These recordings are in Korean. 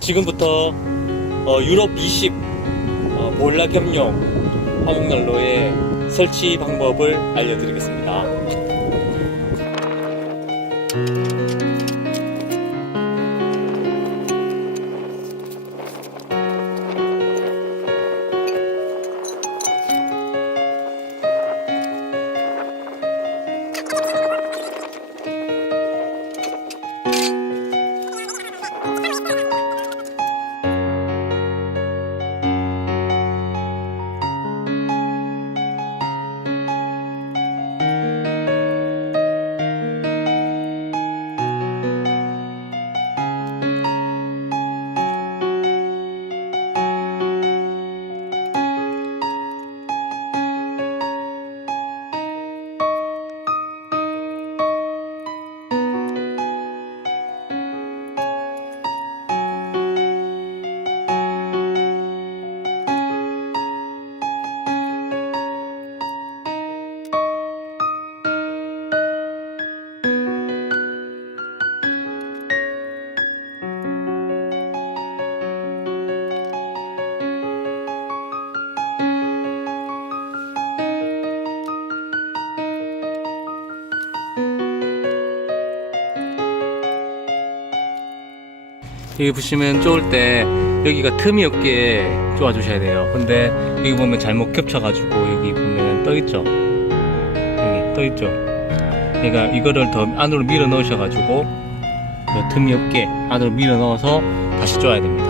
지금부터 유럽 20 볼라 겸용 화목난로의 설치 방법을 알려드리겠습니다. 여기 보시면 쪼을 때 여기가 틈이 없게 쪼아 주셔야 돼요. 근데 여기 보면 잘못 겹쳐가지고 여기 보면 떠있죠. 여기 떠있죠. 그러니까 이거를 더 안으로 밀어 넣으셔가지고 틈이 없게 안으로 밀어 넣어서 다시 쪼아야 됩니다.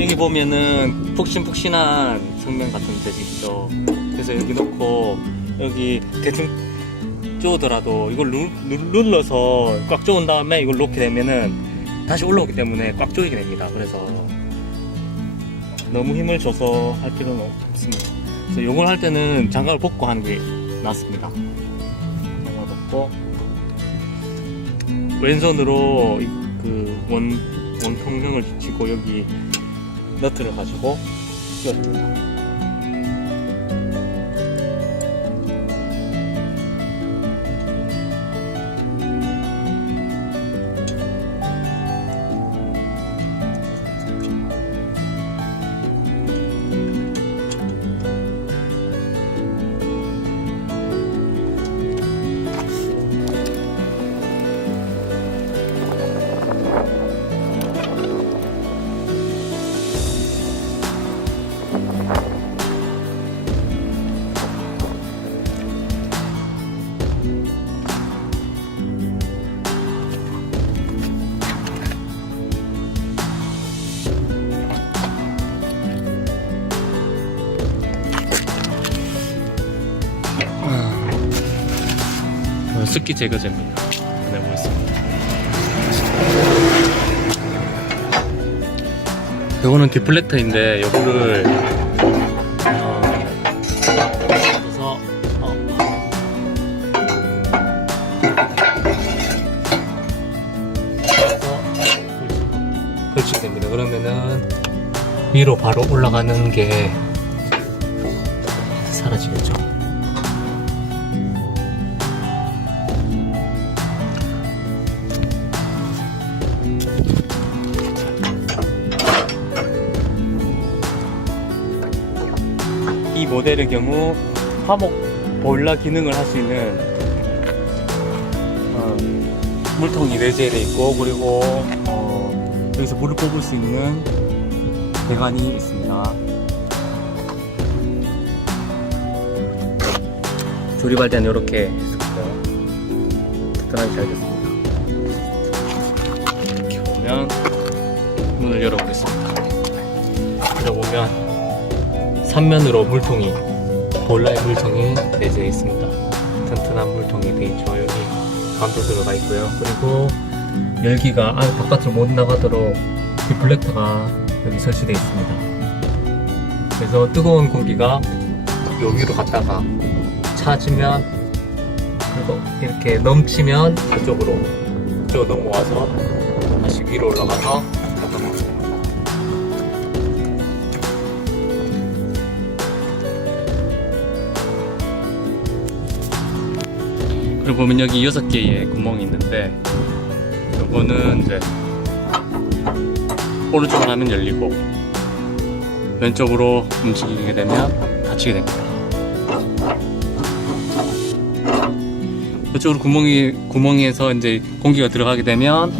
여기 보면은 푹신푹신한 성면 같은 재질 있죠. 그래서 여기 놓고 여기 대충 쪼으더라도 이걸 눌러서 꽉 쪼은 다음에 이걸 놓게 되면은 다시 올라오기 때문에 꽉 조이게 됩니다. 그래서 너무 힘을 줘서 할 필요는 없습니다. 그래서 이걸 할 때는 장갑을 벗고 하는 게 낫습니다. 장갑을 벗고 왼손으로 그 원통형을 쥐고 여기 너트를 가지고 끼워줍니다. 습기 제거제입니다. 네, 보겠습니다. 요거는 디플렉터인데 요거를 그래서 걸치게 됩니다. 그러면은 위로 바로 올라가는 게 사라지겠죠. 모델의 경우 화목 보일러 기능을 할 수 있는 물통이 내재되어 있고, 그리고 여기서 물을 뽑을 수 있는 배관이 있습니다. 조립할 때는 이렇게 했었고요. 튼튼하게 잘 됐습니다. 이렇게 보면 문을 열어보겠습니다. 열어보면 3면으로 물통이, 보일러의 물통이 내재해 있습니다. 튼튼한 물통이 되어 있죠. 여기 관도 들어가 있고요. 그리고 열기가 바깥으로 못 나가도록 디플렉터가 여기 설치되어 있습니다. 그래서 뜨거운 공기가 여기로 갔다가 차지면, 그리고 이렇게 넘치면 이쪽으로 넘어와서 다시 위로 올라가서 잠깐만. 그리고 보면 여기 6개의 구멍이 있는데, 요거는 이제 오른쪽으로 하면 열리고 왼쪽으로 움직이게 되면 닫히게 됩니다. 이쪽으로 구멍에서 이제 공기가 들어가게 되면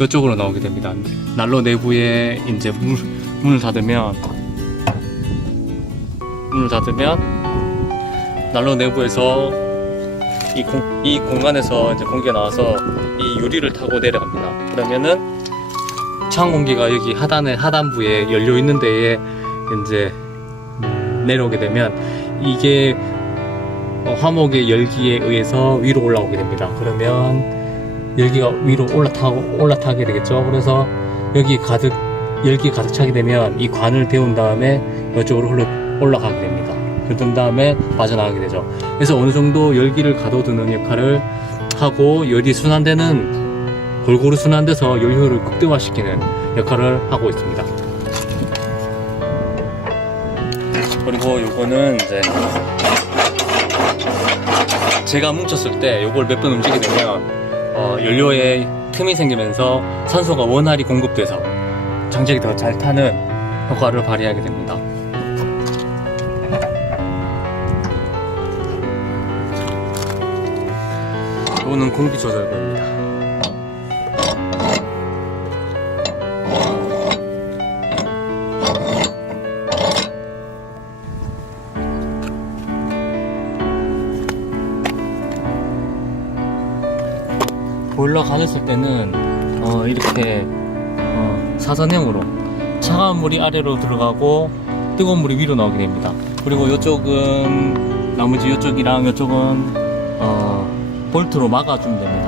이쪽으로 나오게 됩니다. 난로 내부에 이제 문을 닫으면 난로 내부에서 이 공간에서 이제 공기가 나와서 이 유리를 타고 내려갑니다. 그러면은 차원 공기가 여기 하단부에 열려 있는 데에 이제 내려오게 되면 이게 화목의 열기에 의해서 위로 올라오게 됩니다. 그러면 열기가 위로 올라타게 되겠죠. 그래서 열기 가득 차게 되면 이 관을 데운 다음에 이쪽으로 올라가게 됩니다. 그런 다음에 빠져나가게 되죠. 그래서 어느 정도 열기를 가둬두는 역할을 하고, 열이 골고루 순환돼서 연료를 극대화시키는 역할을 하고 있습니다. 그리고 요거는 이제 제가 뭉쳤을 때 요걸 몇 번 움직이게 되면 연료에 틈이 생기면서 산소가 원활히 공급돼서 장작이 더 잘 타는 효과를 발휘하게 됩니다. 이거는 공기 조절구입니다. 보일러 간을 쓸 때는 이렇게 사선형으로 차가운 물이 아래로 들어가고 뜨거운 물이 위로 나오게 됩니다. 그리고 이쪽은 나머지 이쪽이랑 이쪽은 볼트로 막아주면 됩니다.